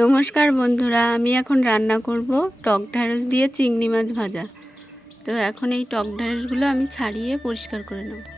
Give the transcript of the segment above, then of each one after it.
নমস্কার বন্ধুরা, আমি এখন রান্না করব টক ঢ্যাঁড়স দিয়ে চিংড়ি মাছ ভাজা। তো এখন এই টক ঢ্যাঁড়সগুলো আমি ছাড়িয়ে পরিষ্কার করে নেব।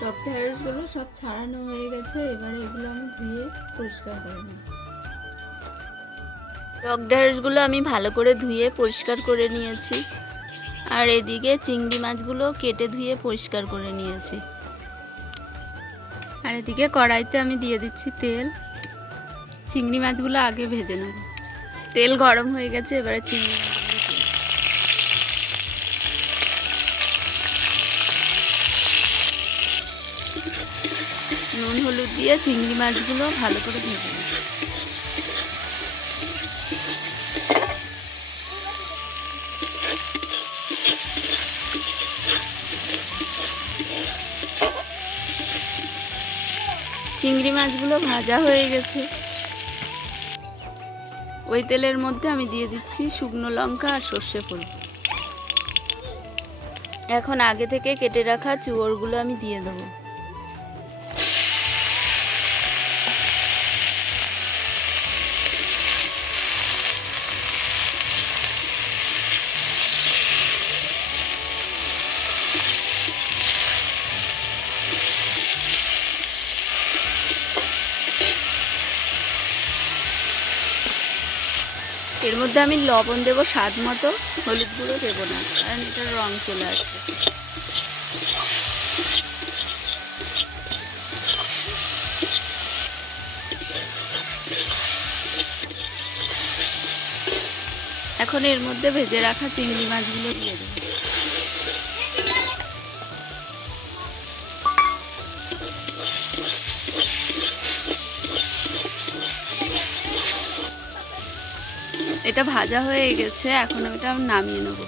টক ঢ্যাঁড়সগুলো সব ছাড়ানো হয়ে গেছে এবারে এগুলো আমি ধুয়ে পরিষ্কার করে নেব। টক ঢ্যাঁড়সগুলো আমি ভালো করে ধুয়ে পরিষ্কার করে নিয়েছি। আর এদিকে চিংড়ি মাছগুলো কেটে ধুয়ে পরিষ্কার করে নিয়েছি। আর এদিকে কড়াইতে আমি দিয়ে দিচ্ছি তেল। চিংড়ি মাছগুলো আগে ভেজে নেব। তেল গরম হয়ে গেছে এবারে চিংড়ি হলুদ দিয়ে চিংড়ি মাছগুলো ভালো করে ভেজে নেব চিংড়ি মাছগুলো ভাজা হয়ে গেছে। ওই তেলের মধ্যে আমি দিয়ে দিচ্ছি শুকনো লঙ্কা আর সর্ষে ফুল। এখন আগে থেকে কেটে রাখা চুয়োরগুলো আমি দিয়ে দেবো। এর মধ্যে আমি লবণ দেবো স্বাদ মতো, হলুদ গুঁড়ো দেবো না, কারণ এটার রং চলে আসবে। এখন এর মধ্যে ভেজে রাখা চিংড়ি মাছগুলো দিয়ে দেবো। এটা ভাজা হয়ে গেছে এখন এটা নামিয়ে নেব।